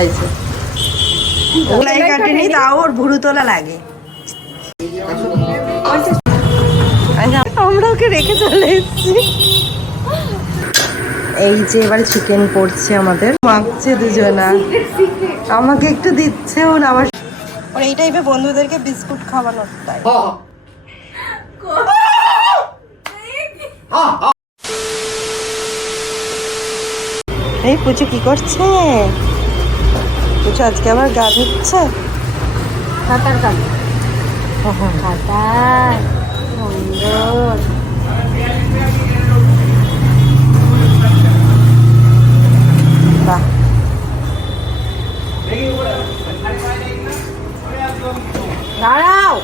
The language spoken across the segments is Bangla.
এই যে ওলাই কাটেনি, তাও ওর ভুরু তোলা লাগে। আমরা ওকে রেখে চলে এসেছি। এই যে এবার চিকেন করছে, আমাদের মাখছে দুজনা, আমাকে একটু দিচ্ছে ওর, আবার ওর এই টাইপের বন্ধুদেরকে বিস্কুট খাওয়ানোর টাইপ। এই পুচু কি করছে? পুচু আজকে আবার গা ধুচ্ছে। কাতার কাতার কাতার সুন্দর। বাহ, দাঁড়াও।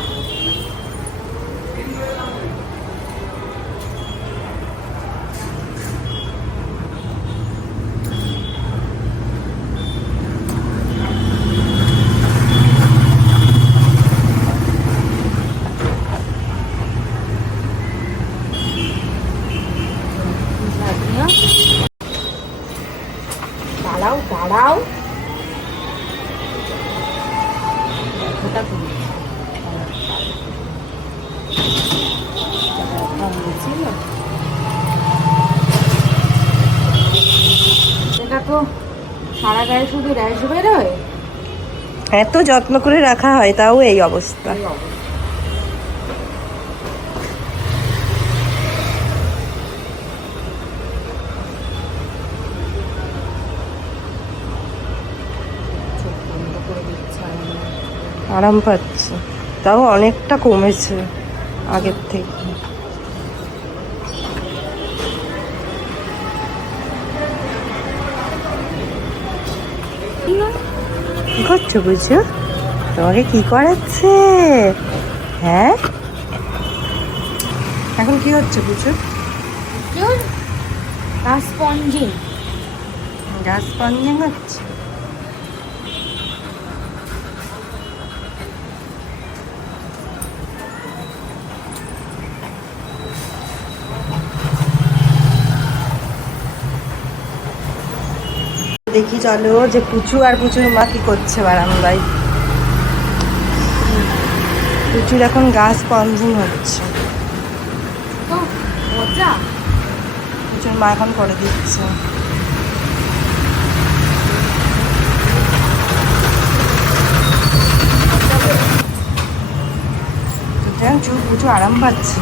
দাঁড়াও দাঁড়াও। এটা তো সারা গায়ে শুধু র্যাশ বেরোয়। এত যত্ন করে রাখা হয় তাও এই অবস্থা। আরাম পাচ্ছে, তাও অনেকটা কমেছে আগের থেকে। কি করছো বুঝছো? তোমাকে কি করাচ্ছে? হ্যাঁ, এখন কি হচ্ছে বুঝছো? Gas sponging. গ্যাস স্পঞ্জিং হচ্ছে। দেখি চলো যে পুচু আর পুচুর মা কি করছে বারান্দায়। পুচুর এখন গাছ স্পঞ্জিং হচ্ছে, পুচুর মা এখন করে দিচ্ছে। পুচু আরাম পাচ্ছে।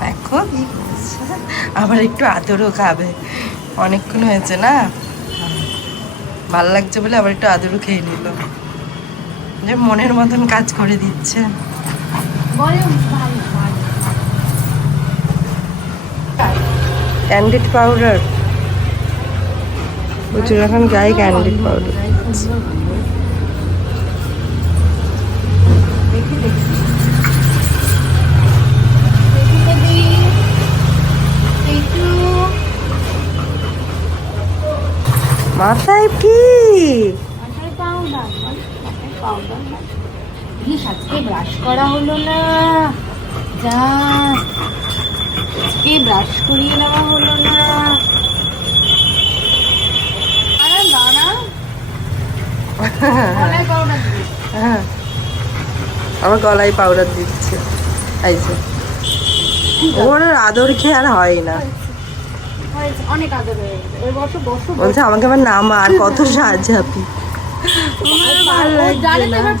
দেখো কি করছে, আবার একটু আদরও খাবে। অনেকক্ষণ হয়েছে না, ভাল লাগছে বলে আবার একটু আদরও খেয়ে নিল। যে মনের মতন কাজ করে দিচ্ছে। ক্যান্ডিড পাউডার, প্রচুর এখন গায়ে ক্যান্ডিড পাউডার। মাথায় কি? আজকে ব্রাশ করা হলো না, যা আজকে ব্রাশ করিয়ে নেওয়া হলো না। আমার গলায় পাউডার দিচ্ছে। এই যে ওর আদর খেয়ে আর হয় না, অনেক আদর হয়ে গেছে। বলছে আমাকে আবার নামা, আর কত সাজাবি।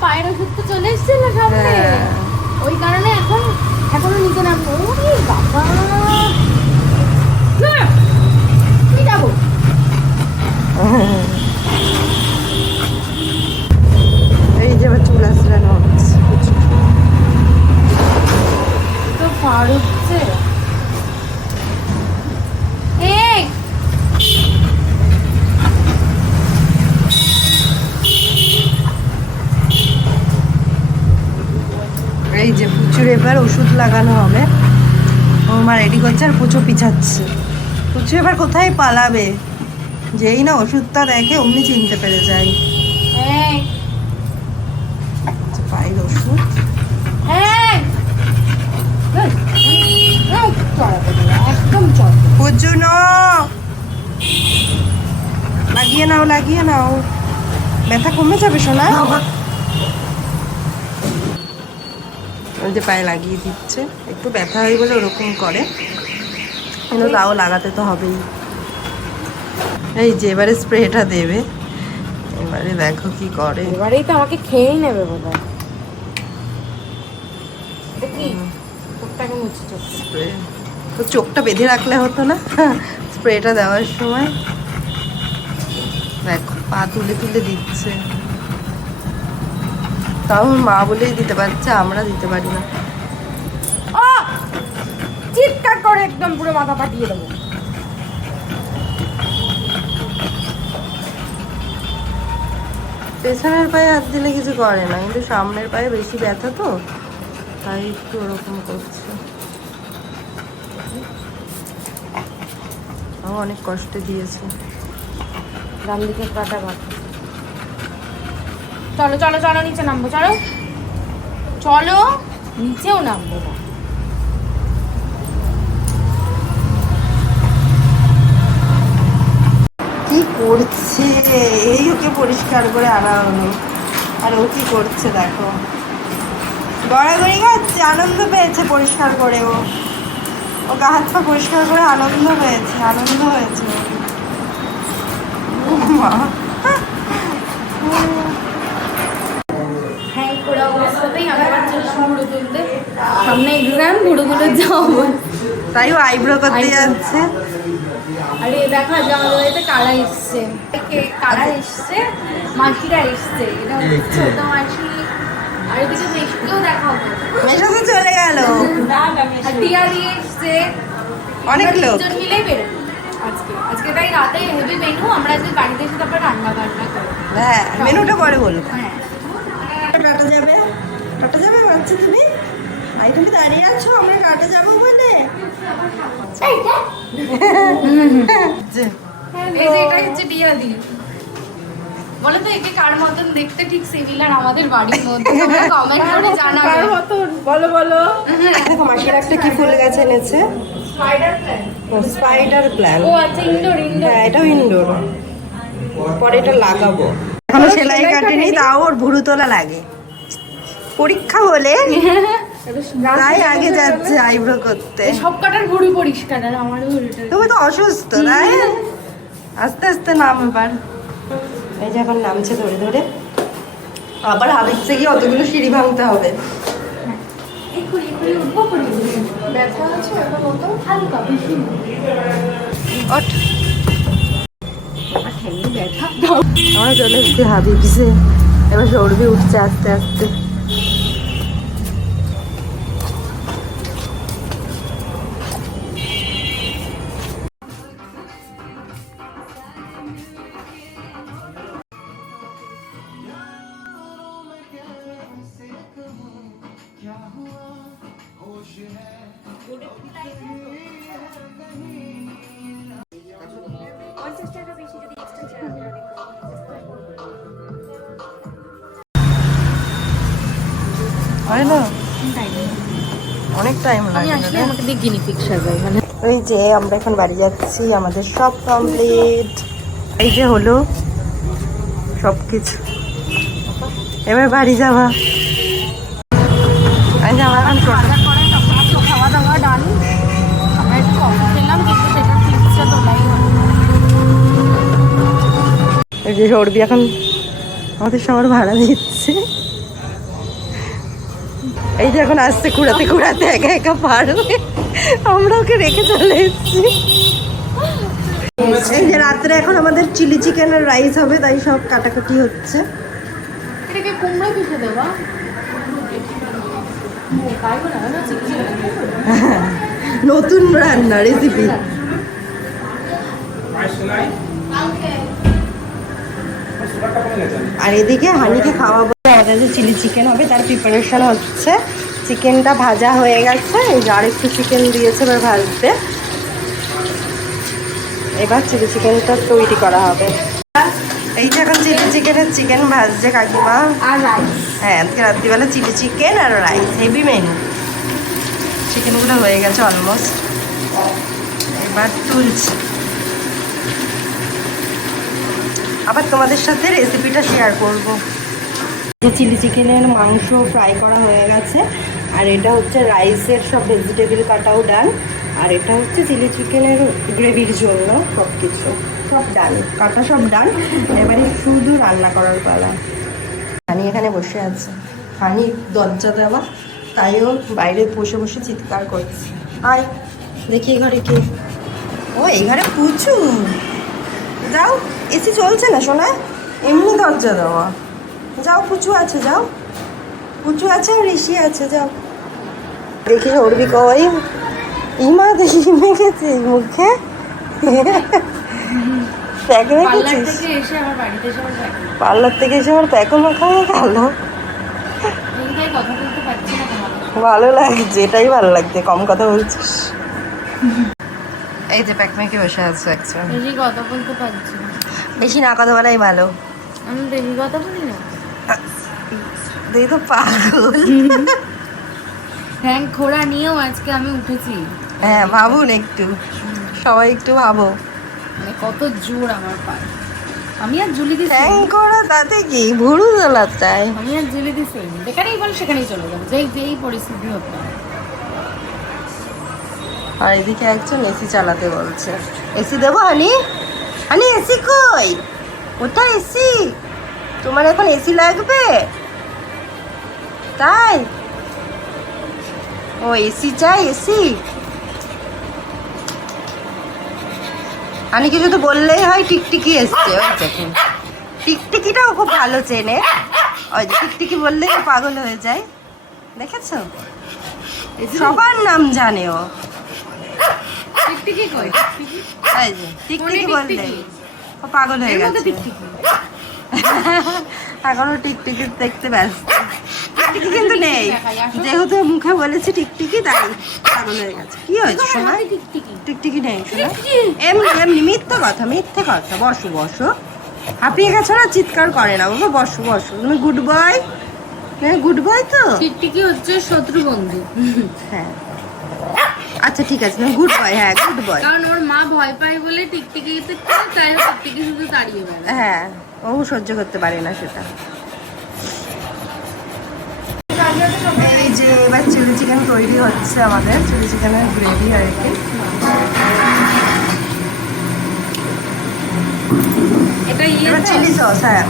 পায়ের ওষুধ তো চলে এসেছিল সামনে, ওই কারণে এখন এখনো নিচে নামবো। বাবা যাবো। এই যে আবার চুল আসলানো হচ্ছে তো ফার হচ্ছে। এই যে পুচুর এবার ওষুধ লাগানো হবে, ও মা রেডি করছে আর পুচু পিছাচ্ছে। পুচু এবার কোথায় পালাবে, যেই না ওষুধটা দেখে অমনি চিনতে পেরে যায়। পায়ের ওষুধ একদম চল। অর্জুন লাগিয়ে নাও, লাগিয়ে নাও, ব্যথা কমে যাবে সোনা। ওই যে পায়ে লাগিয়ে দিচ্ছে, একটু ব্যথা হয়ে গেলে ওরকম করে, কিন্তু তাও লাগাতে তো হবেই। এই যে এবারে স্প্রেটা দেবে, এবারে দেখো কি করে। এবারেই তো আমাকে খেয়েই নেবে বোধ হয়। দেখি চোখটাকে মুছে চোখ। স্প্রে তো চোখটা বেঁধে রাখলে হতো না স্প্রেটা দেওয়ার সময়। দেখো পা তুলে তুলে দিচ্ছে, তাও মা বলেই দিতে পারছে, আমরা দিতে পারি না। চিৎকার করে একদম পুরো মাথা ফাটিয়ে দেবো। পেছনের পায়ে হাত দিলে কিছু করে না, কিন্তু সামনের পায়ে বেশি ব্যথা তো, তাই একটু ওরকম করছে। অনেক কষ্টে দিয়েছে। ডান দিকে কাটা বাকি। চলো চলো চলো নিচে নামবো, চলো চলো নিচেও নামবো না। কি করছে, এই ওকে পরিষ্কার করে আনা হলো, আর ও কি করছে দেখো, গড়াগড়ি খাচ্ছে, আনন্দ পেয়েছে পরিষ্কার করে। ও গা হাত পা পরিষ্কার করে আনন্দ পেয়েছে, আনন্দ হয়েছে মা। হ্যাঁ করে অবস্থাতেই আমি আবার চলে ভুড়ো তুলতে, সামনে এক্সাম, ভুড়োগুলো যাবো। তাই ও আইব্রো করতে যাচ্ছে। আরে দেখা যায় আমাদের বাড়িতে কারা এসছে, কারা এসছে, মাসিরা এসছে। এটা হচ্ছে ছোট মাসি, আর এদিকে মেশকেও দেখাবো। মেশো তো চলে গেল, আর টিয়ারি এসছে, অনেক লোক। দুজন মিলেই বেরোবো আজকে। আজকে তাই রাতে হেভি মেনু, আমরা আজকে বাড়িতে এসে তারপর রান্না বান্না করবো। হ্যাঁ মেনুটা পরে বলবো। হ্যাঁ টাটা যাবে, টাটা যাবে বাচ্চা তুমি? ভাই তুমি দাঁড়িয়ে আছো, আমরা কাটে যাবো বলে। এই যে এটা হচ্ছে টিয়াদি। বলো তো একে কার মতন দেখতে? ঠিক সিমিলার আমাদের বাড়ির মধ্যে, তোমরা কমেন্ট করে জানাবে কার মতন। বলো বলো। দেখো মাসির একটা কি ফুল গাছ এনেছে, স্পাইডার প্ল্যান্ট। ও স্পাইডার প্ল্যান্ট। ও আচ্ছা, ইনডোর ইনডোর। হ্যাঁ এটাও ইনডোর, পরে এটা লাগাবো। এখনো সেলাই কাটেনি, তাও ওর ভুরু তোলা লাগে পরীক্ষা বলে, তাই আগে যাচ্ছে আইব্রো করতে। সব কাটার ভুরু পরিষ্কার, আর আমার ভুরুটা। তুমি তো অসুস্থ তাই, আস্তে আস্তে নাম। এবার এই যে এখন নামছে ধরে ধরে, আবার হাবিচ্ছে গিয়ে অতগুলো সিঁড়ি ভাঙতে হবে। এক্ষুনি এক্ষুনি উঠবো, করে ব্যথা আছে এখন মতো হালকা, বেশি না। ওঠ, ব্যথা আমরা চলে এসেছি হাবিবসে, এবার সৌরভি উঠছে আস্তে আস্তে। হয় না, অনেক টাইম আমি লাগে। আসলে আমাকে দিয়ে গিনিপিগ সাজাই মানে। ওই যে আমরা এখন বাড়ি যাচ্ছি, আমাদের সব কমপ্লিট। এই যে হলো সব কিছু, এবার বাড়ি যাওয়া। এই যে আমার এখন টোটো, খাওয়া দাওয়া ডান। আমরা একটু কফি খেলাম, কিন্তু সেটা ক্লিপসটা তোলাই হলো। এই যে সৌরভি এখন আমাদের সবার ভাড়া দিচ্ছে। এই যে এখন আসছে কুড়াতে কুড়াতে, একা একা পারবে, আমরা ওকে রেখে চলে এসেছি। এই যে রাত্রে এখন আমাদের চিলি চিকেন আর রাইস হবে, তাই সব কাটাকাটি হচ্ছে। এটাকে কুমড়ো পিঠে দেওয়া, নতুন রান্না রেসিপি। আর এদিকে হানিকে খাওয়াবো, আমাদের যে চিলি চিকেন হবে তার প্রিপারেশন হচ্ছে। চিকেনটা ভাজা হয়ে গেছে, এই যে আরেকটু চিকেন দিয়েছে এবার ভাজতে। এবার চিলি চিকেনটা তৈরি করা হবে। এই যে এখন চিলি চিকেনের চিকেন ভাজছে কাকিমা। আর রাইস। হ্যাঁ আজকে রাত্রিবেলা চিলি চিকেন আর রাইস, হেভি মেনু। চিকেনগুলো হয়ে গেছে অলমোস্ট। এই এবার তুলছি। আবার তোমাদের সাথে রেসিপিটা শেয়ার করব। যে চিলি চিকেনের মাংস ফ্রাই করা হয়ে গেছে, আর এটা হচ্ছে রাইসের সব ভেজিটেবল কাটাও ডান, আর এটা হচ্ছে চিলি চিকেনের গ্রেভির জন্য সব কিছু সব ডান, কাটা সব ডান। এবারে শুধু রান্না করার পালা। হানি এখানে বসে আছে, হানি দরজা দেওয়া, তাইও বাইরে বসে বসে চিৎকার করছে। আয় দেখি এই ঘরে কে। ও এই ঘরে পুচু, যাও এসি চলছে না শোনা, এমনি দরজা দেওয়া। যাও পুচু আছে, যাও পুচু আছে আর ঋষি আছে, যাও। দেখি সৌরভি কই, ইমা দেখি মেখেছে মুখে প্যাক রেখেছিস। পার্লার থেকে এসে আমার প্যাকও মাখা হয়ে গেল। ভালো লাগছে, এটাই ভালো লাগছে, কম কথা বলছিস। এই যে প্যাক মেখে বসে আছো একজন। বেশি কথা বলতে পারছি না। বেশি না কথা বলাই ভালো। আমি বেশি কথা বলি না। দেখি তো পাগল। হ্যাঁ খোড়া নিয়েও আজকে আমি উঠেছি। হ্যাঁ ভাবুন একটু, সবাই একটু ভাবো মানে কত জোর আমার পায়ে। আমি আর জুলি দিছি। ট্যাং করা তাতে কি ভুরু দোলাতায়। আমি আর জুলি দিছি, যেখানেই বল সেখানেই চলে যাবো, যেই পরিস্থিতি হোক না। আর এদিকে একজন এসি চালাতে বলছে। এসি দেবো হানি? হানি এসি কই? ওটা এসি? তোমার এখন এসি লাগবে তাই? ও এসি চাই, এসি। হানিকে শুধু বললেই হয় টিকটিকি এসছে, ওই দেখুন টিকটিকিটাও খুব ভালো চেনে। ওই টিকটিকি বললেই তো পাগল হয়ে যায়, দেখেছো? সবার নাম জানে ও। টিকটিকি কই? এই যে টিকটিকি বললে ও পাগল হয়ে গেছে। এখনো টিকটিকি দেখতে ব্যস্ত। টিকটিকি কিন্তু নেই, যেহেতু মুখে বলেছি টিকটিকি তাই পাগল হয়ে গেছে। কি হয়েছে শোনা? টিকটিকি নেই শোনা, এমনি এমনি মিথ্যে কথা, মিথ্যে কথা। বসো বসো, হাঁপিয়ে গেছো না, চিৎকার করে না বাবা, বসো বসো। তুমি গুড বয়, গুড বয় তো। টিকটিকি হচ্ছে শত্রু বন্ধু। হ্যাঁ আচ্ছা ঠিক আছে, তুমি গুড বয়। হ্যাঁ গুড বয়, কারণ ওর মা ভয় পায় বলে টিকটিকিতে তাই টিকটিকি শুধু তাড়িয়ে বেড়ায়। হ্যাঁ ও সহ্য করতে পারে না সেটা। এই যে এবার চিলি চিকেন তৈরি হচ্ছে আমাদের, চিলি চিকেনের গ্রেভি আর কি। এটা এবার চিলি সস। হ্যাঁ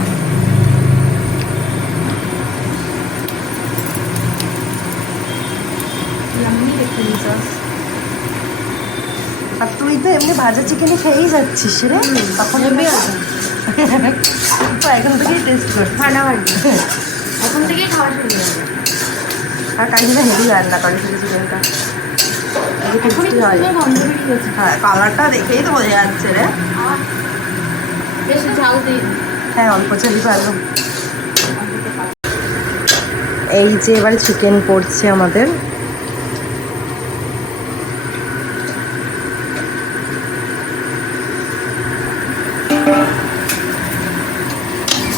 চিলি সস। আর তুই তো এমনি ভাজা চিকেনই খেয়েই যাচ্ছিস রে, তখন তো এখন থেকেই টেস্ট কর। ফাটাফাটি এখন থেকেই খাওয়া শুরু হবে। আর কাকিমা হেভি রান্না করে চিলি চিকেনটা, টেস্টি হয়। হ্যাঁ কালারটা দেখেই তো বোঝা যাচ্ছে রে। বেশি ঝাল দিই। হ্যাঁ অল্প চিলি ভালো। এই যে এবার চিকেন পড়ছে আমাদের।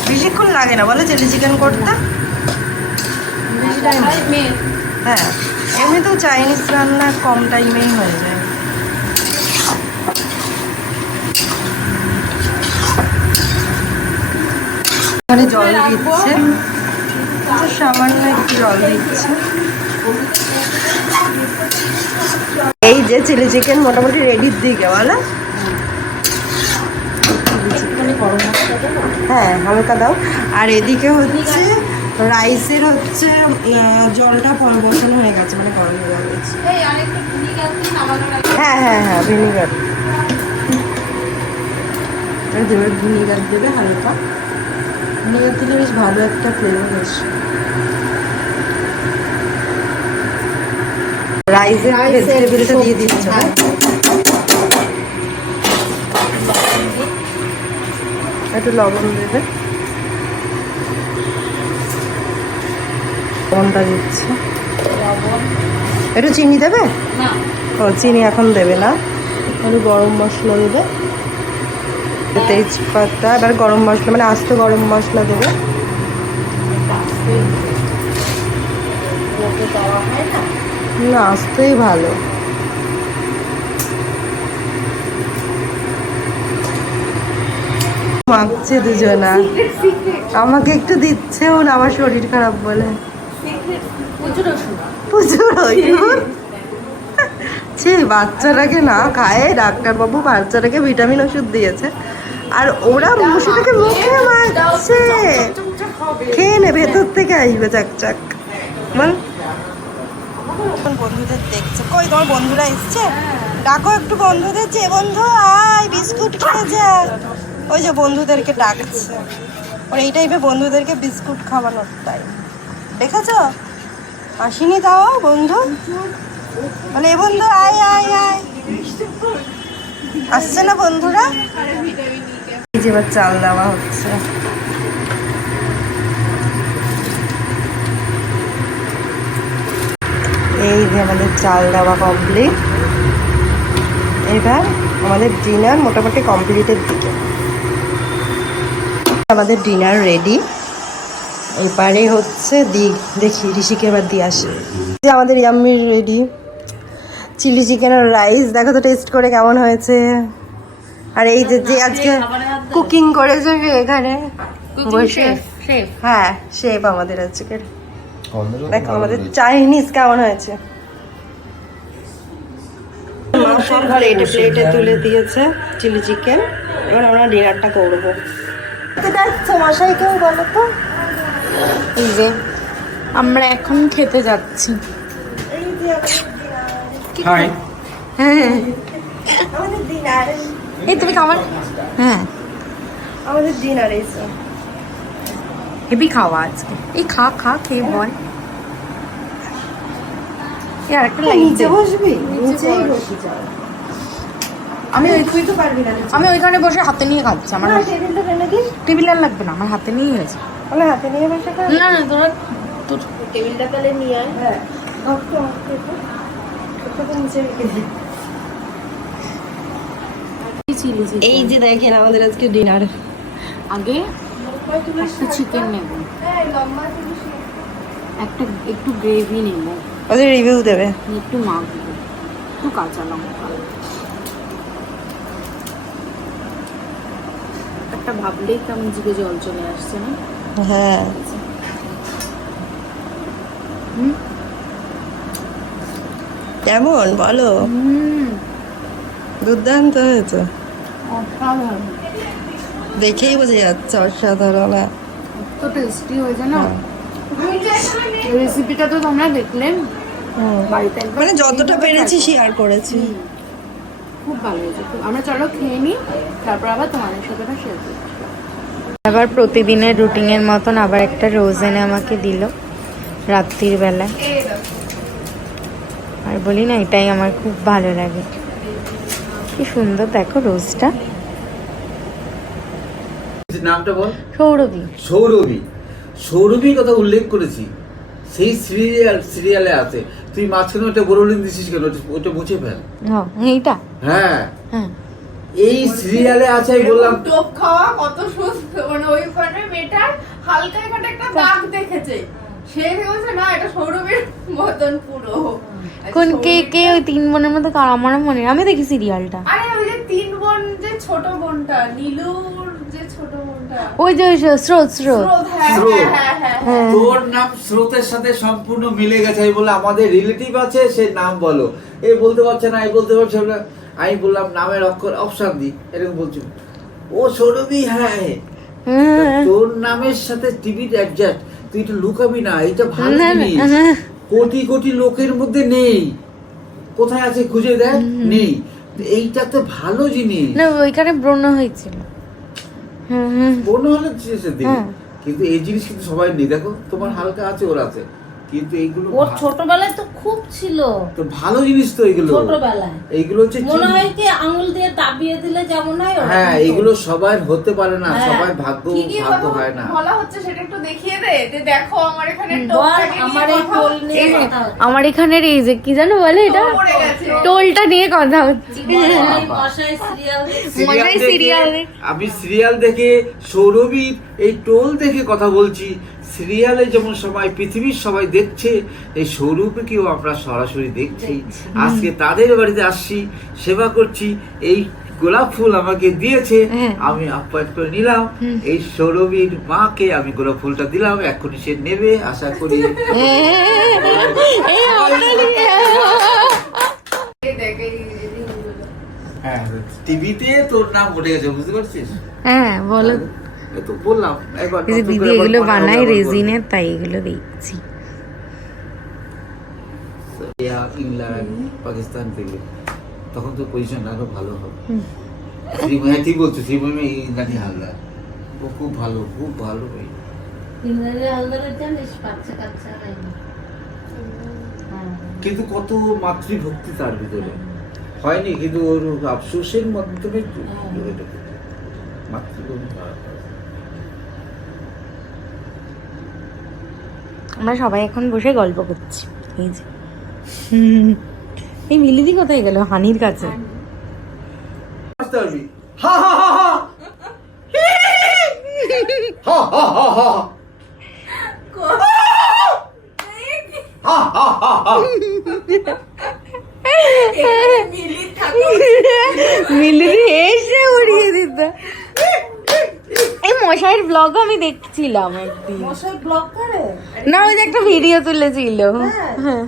বেশিক্ষণ লাগে না বলো চিলি চিকেন করতে? বেশি টাইম? হ্যাঁ এমনি তো চাইনিজ রান্না কম টাইমেই হয়ে যায়। এখানে জল দিচ্ছে, সামান্য একটু জল দিচ্ছে। এই যে চিলি চিকেন মোটামুটি রেডির দিকে বলো। হ্যাঁ হালকা দাও। আর এদিকে হচ্ছে রাইসের হচ্ছে জলটা বসানো হয়ে গেছে, মানে গরম হয়ে গেছে। হ্যাঁ হ্যাঁ হ্যাঁ ভিনিগার দেবে, ভিনিগার দেবে হালকা। ভিনিগার দিলে বেশ ভালো একটা ফ্লেভার আসে। রাইসের ভেজিটেবলটা দিয়ে দিচ্ছ, একটু লবণ দেবে, লবণটা দিচ্ছে। একটু চিনি দেবে? ও চিনি এখন দেবে না, একটু গরম মশলা দেবে, তেজপাতা, এবার গরম মশলা মানে আস্ত গরম মশলা দেবে। না আস্তেই ভালো। মাখছে দুজনা, আমাকে একটু দিচ্ছেও না আমার শরীর খারাপ বলে। প্রচুর ওষুধ ছি, বাচ্চাটাকে না খায় ডাক্তারবাবু, বাচ্চাটাকে ভিটামিন ওষুধ দিয়েছে আর ওরা ওষুধটাকে মুখে মাখছে। খেয়ে নে, ভেতর থেকে আসবে চাক বল। বন্ধুদের দেখছো, কই তোমার বন্ধুরা এসছে? ডাকো একটু বন্ধুদের, যে বন্ধু আয় বিস্কুট খেয়ে যা। ওই যে বন্ধুদেরকে ডাকছে, ওর এই টাইপে বন্ধুদেরকে বিস্কুট খাওয়ানোর টাইম, দেখেছ? আসেনি তাও বন্ধু, মানে এ বন্ধু আয় আয় আয়, আসছে না বন্ধুরা। এই যে এবার চাল দেওয়া হচ্ছে। এই যে আমাদের চাল দেওয়া কমপ্লিট, এবার আমাদের ডিনার মোটামুটি কমপ্লিটের দিকে। আমাদের ডিনার রেডি, এবারে হচ্ছে দেখি ঋষিকে এবার দিয়ে আসি। যে আমাদের ইয়াম্মি রেডি, চিলি চিকেন আর রাইস, দেখো তো টেস্ট করে কেমন হয়েছে। আর এই যে আজকে কুকিং করেছে এখানে বসে, হ্যাঁ শেফ আমাদের আজকে। দেখো আমাদের চাইনিজ কেমন হয়েছে। মাংসের প্লেটে প্লেটে তুলে দিয়েছে চিলি চিকেন, এবার আমরা ডিনারটা করবো। দেখছো মশাই কেউ বলো তো। এই যে আমরা এখন খেতে যাচ্ছি। হ্যাঁ আমাদের ডিনার, এই তুমি খাবার, হ্যাঁ আমাদের ডিনার এসে হেভি খাওয়া আজকে। এই খা খা খেয়ে বল। একটা নিচে বসবি, নিচেই বসি যাও। আমি তুই তো পারবি না, আমি ওইখানে বসে হাতে নিয়ে খাচ্ছি। আমার টেবিলটা টেনে দিস। টেবিল আর লাগবে না, আমার হাতে নিয়ে গেছে। বলে হাতে নিয়ে বসে খা। না না তোরা তোর টেবিলটা তাহলে নিয়ে আয়। হ্যাঁ নিচে রেখে দিই। এই যে দেখেন আমাদের আজকে ডিনার। আগে একটা চিকেন নেব, একটা একটু গ্রেভি নেব, ওদের রিভিউ দেবে, একটু মাখবো, একটু কাঁচা লঙ্কা। একটা ভাবলেই কেমন জিভে জল চলে আসছে না? হ্যাঁ কেমন বলো? দুর্দান্ত হয়েছে, অসাধারণ, দেখেই বোঝা যাচ্ছে অসাধারণ। তো টেস্টি হয়েছে না। রেসিপিটা তো তোমরা দেখলে বাড়িতে, মানে যতটা পেরেছি শেয়ার করেছি। খুব ভালো হয়েছে। আমরা চলো খেয়ে নিই, তারপর আবার তোমাদের সাথে শেয়ার করি। আবার প্রতিদিনের রুটিনের মতন আবার একটা রোজ এনে আমাকে দিল রাত্রির বেলায়। আর বলি না, এটাই আমার খুব ভালো লাগে। কি সুন্দর দেখো রোজটা। নামটা বল। সৌরভী। সৌরভী, সৌরভীর কথা উল্লেখ করেছি, সেই সিরিয়ালে আছে। তুই মাঝখানে ওটা বড়লিন দিছিস কেন? ওটা মুছে ফেল। এইটা হ্যাঁ হ্যাঁ এই সিরিয়ালে আছে। আমি বললাম টোপ খাওয়া কত সুন্দর, মানে ওইখানে মেয়েটার হালকা এখানে একটা দাগ দেখেছে, সে ভেবেছে না এটা সৌরভের মতন পুরো। কোন কে কে ওই তিন বোনের মধ্যে কার? আমারও মনে নেই, আমি দেখি সিরিয়ালটা। আরে ওই যে তিন বোন, যে ছোট বোনটা নীলুর, যে ছোট বোনটা ওই যে স্রোত স্রোত। স্রোত, হ্যাঁ স্রোত। হ্যাঁ হ্যাঁ হ্যাঁ। তোর নাম স্রোতের সাথে সম্পূর্ণ মিলে গেছে। আমি বললাম আমাদের রিলেটিভ আছে, সে নাম বলো। এ বলতে পারছে না, এই বলতে পারছে না। আমি বললাম নামের অক্ষর অপশন দি, এরকম বলছি। ও সৌরভী, হ্যাঁ তোর নামের সাথে টিভির অ্যাডজাস্ট। তুই এটা লুকাবি না, এটা ভালো জিনিস। কোটি কোটি লোকের মধ্যে নেই, কোথায় আছে খুঁজে দেখ, নেই। এইটা তো ভালো জিনিস না, ওইখানে ব্রণ হয়েছিল। মনে হলে কিন্তু এই জিনিস কিন্তু সবাই নেই। দেখো তোমার হালকা আছে, ওর আছে, কিন্তু এইগুলো ওর ছোটবেলায় তো খুব ছিল, তো ভালো জিনিস তো এইগুলো। ছোটবেলায় এইগুলো হচ্ছে মনে হয় কি আঙুল দিয়ে দাবিয়ে দিলে যেমন হয় ওরকম হ্যাঁ, তো। এইগুলো সবার হতে পারে না, হ্যাঁ। সবাই ভাগ্য ঠিকই ভাগ্য কথা হয় না। বলা হচ্ছে, সেটা একটু দেখিয়ে দে, যে দেখো আমার এখানে বল, টোপটাকে নিয়ে আমার এই কথা টোল হচ্ছে। নিয়ে কথা হচ্ছে। আমার এখানের এই যে কি জানো বলে, এটা পড়ে গেছে। টোলটা নিয়ে কথা হচ্ছে। মশাই সিরিয়াল সিরিয়াল আমি সিরিয়াল দেখে সৌরভীর এই টোল দেখে কথা বলছি। সিরিয়ালে যেমন সবাই, পৃথিবীর সবাই দেখছে, এই সৌরভীকেও আমরা সরাসরি দেখছি। আজকে তাদের বাড়িতে আসছি, সেবা করছি। এই গোলাপ ফুল আমাকে দিয়েছে, হ্যাঁ। আমি আপ্যায়ন করে নিলাম। এই সৌরভীর মাকে আমি গোলাপ ফুলটা দিলাম, এক্ষুনি সে নেবে আশা করি। হ্যাঁ, টিভিতে তোর নাম উঠে গেছে, বুঝতে পারছিস? হ্যাঁ বলো। এই তো বললাম একবার এই যে নতুন দিদি করে এগুলো আবার বানায় আবার রেজিনের, তাই এগুলো দেখছি। ইয়া, ইংল্যান্ড পাকিস্তান থেকে তখন তো পজিশন আরো ভালো হবে। হ্যাঁ ঠিক বলছো, শ্রীময়ী ইংল্যান্ডি হালদার, ও খুব ভালো, খুব ভালো ভাই। ইংরেজি আলদারের জানিস বাচ্চা কাচ্চা হয়নি। হ্যাঁ। কিন্তু কত মাতৃভক্তি তার ভিতরে হয়নি, কিন্তু ওর আফসোসের মাধ্যমে মাতৃভক্তি। আমরা সবাই এখন বসে গল্প করছি। এই যে এই মিলিদি কোথায় গেল? হানির কাছে। বুঝতে পারবি? হা হা হা হা হা হা হা হা মিলিদি এসে উড়িয়ে দিত। এই মশাইয়ের ব্লগ আমি দেখছিলাম একদিন। মশাই ব্লগ করে? না, ওই যে একটা ভিডিও তুলেছিল। হ্যাঁ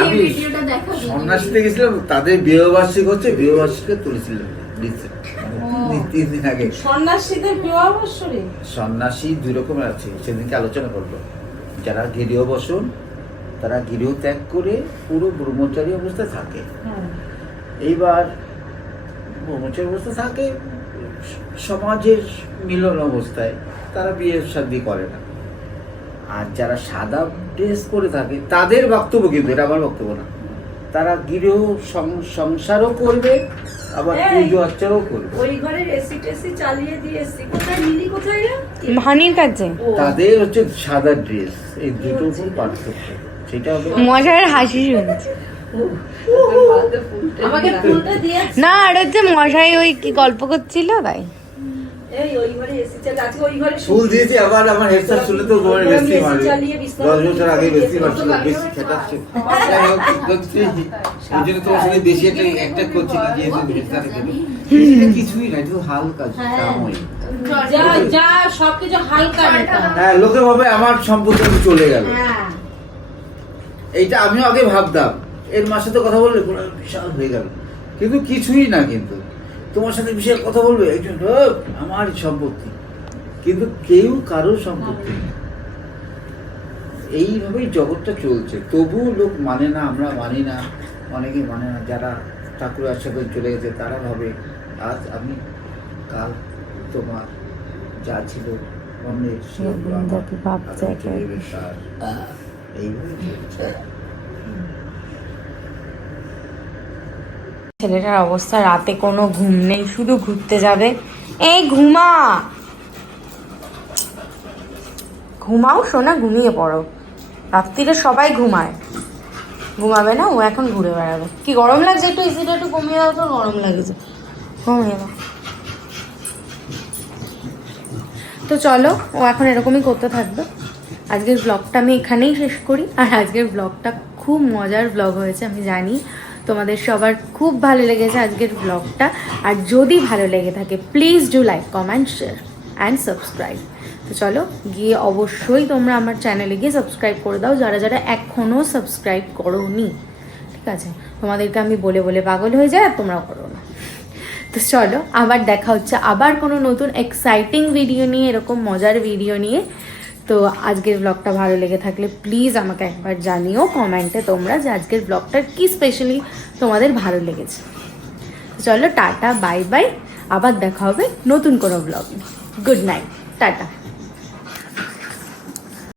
এই ভিডিওটা দেখা দিই। সন্ন্যাসীতে গেছিলাম, তাদের বিবাহবার্ষিক হচ্ছে, বিবাহবার্ষিকে তুলেছিলাম 3 দিন আগে। সন্ন্যাসীদের বিবাহ বৎসরে? সন্ন্যাসী 2 রকমের আছে, সেদিনকে আলোচনা করবো। যারা গৃহ বসন, তারা গৃহ ত্যাগ করে পুরো ব্রহ্মচারী অবস্থায় থাকে। হ্যাঁ। এইবার ব্রহ্মচারী অবস্থায় থাকে, সমাজের মিলন অবস্থায়, তারা বিয়ে শাদী করে না। আর যারা সাদা ড্রেস করে থাকে তাদের বক্তব্য, কিন্তু এটা আমার বক্তব্য না, তারা গৃহ সংসারও করবে, আবার পুজো অর্চনাও করবে। ওই ঘরে এসি টেসি চালিয়ে দিয়ে এসি। কোথায় মিলি, কোথায় রে? হানির কাছে। তাদের হচ্ছে সাদা ড্রেস, এই দুটোর কোন পার্থক্য সেটা হবে। মশাইয়ের হাসি শুনছি। আমাকে ফুলটা দিয়েছে। না, আর হচ্ছে মশাই ওই কি গল্প করছিল তাই। এই ওই ঘরে এসি চালিয়ে, আজকে ওই ঘরে ফুল দিয়েছি, আবার আমার হেডসেট শুনে তো তোমার বেশি মারবে। 10 বছর আগে বেশি মারছিল, বেশি খেটাচ্ছে। যাই হোক, এই জন্য তোমার সঙ্গে বেশি একটা করছি না, যে হেডসেট কিছুই না, একটু হালকা সাময়িক। যা যা সবকিছু হালকা হালকা। হ্যাঁ, লোকে ভাবে আমার সম্পত্তি আমি চলে গেল। হ্যাঁ। এইটা আমিও আগে ভাবতাম, এর মার সাথে কথা বললে পুরো বিশাল হয়ে গেল, কিন্তু কিছুই না। কিন্তু তোমার সাথে বিশাল কথা বলবে একজন, আমার সম্পত্তি, কিন্তু কেউ কারোর সম্পত্তি না। এইভাবেই জগৎটা চলছে, তবুও লোক মানে না, আমরা মানি না, অনেকে মানে না। যারা ঠাকুরের আশীর্বাদ করে চলে গেছে তারা ভাবে আজ আমি, কাল তোমার, যা ছিল অন্যের সেগুলো আমার, আগামী চলে তার। এইভাবেই চলছে। ছেলেটার অবস্থা, রাতে কোনো ঘুম নেই, শুধু ঘুরতে যাবে। এই ঘুমা, ঘুমাও সোনা, ঘুমিয়ে পড়ো। রাত্রিরে সবাই ঘুমায়, ঘুমাবে না? ও এখন ঘুরে বেড়াবে। কি গরম লাগছে? একটু এসিটা একটু কমিয়ে দাও, তো গরম লাগছে, কমিয়ে দাও। তো চলো, ও এখন এরকমই করতে থাকবে। আজকের ব্লগটা আমি এখানেই শেষ করি। আর আজকের ব্লগটা খুব মজার ব্লগ হয়েছে, আমি জানি তোমাদের সবার খুব ভালো লেগেছে আজকের ব্লগটা। আর যদি ভালো লেগে থাকে please do like, comment, share and subscribe. তো চলো গিয়ে অবশ্যই তোমরা আমার চ্যানেলে গিয়ে সাবস্ক্রাইব করে দাও, যারা যারা এখনও সাবস্ক্রাইব করোনি। ঠিক আছে, তোমাদেরকে আমি বলে বলে পাগল হয়ে যায়, আর তোমরা করো না। তো চলো, আবার দেখা হচ্ছে আবার কোনো নতুন এক্সাইটিং ভিডিও নিয়ে, এরকম মজার ভিডিও নিয়ে। তো আজকের ব্লগটা ভালো লেগে থাকলে প্লিজ আমাকে একবার জানিও কমেন্টে তোমরা, যে আজকের ব্লগটার কি স্পেশালি তোমাদের ভালো লেগেছে। চলো টাটা, বাই বাই, আবার দেখা হবে নতুন কোনো ব্লগ। Good night, tata.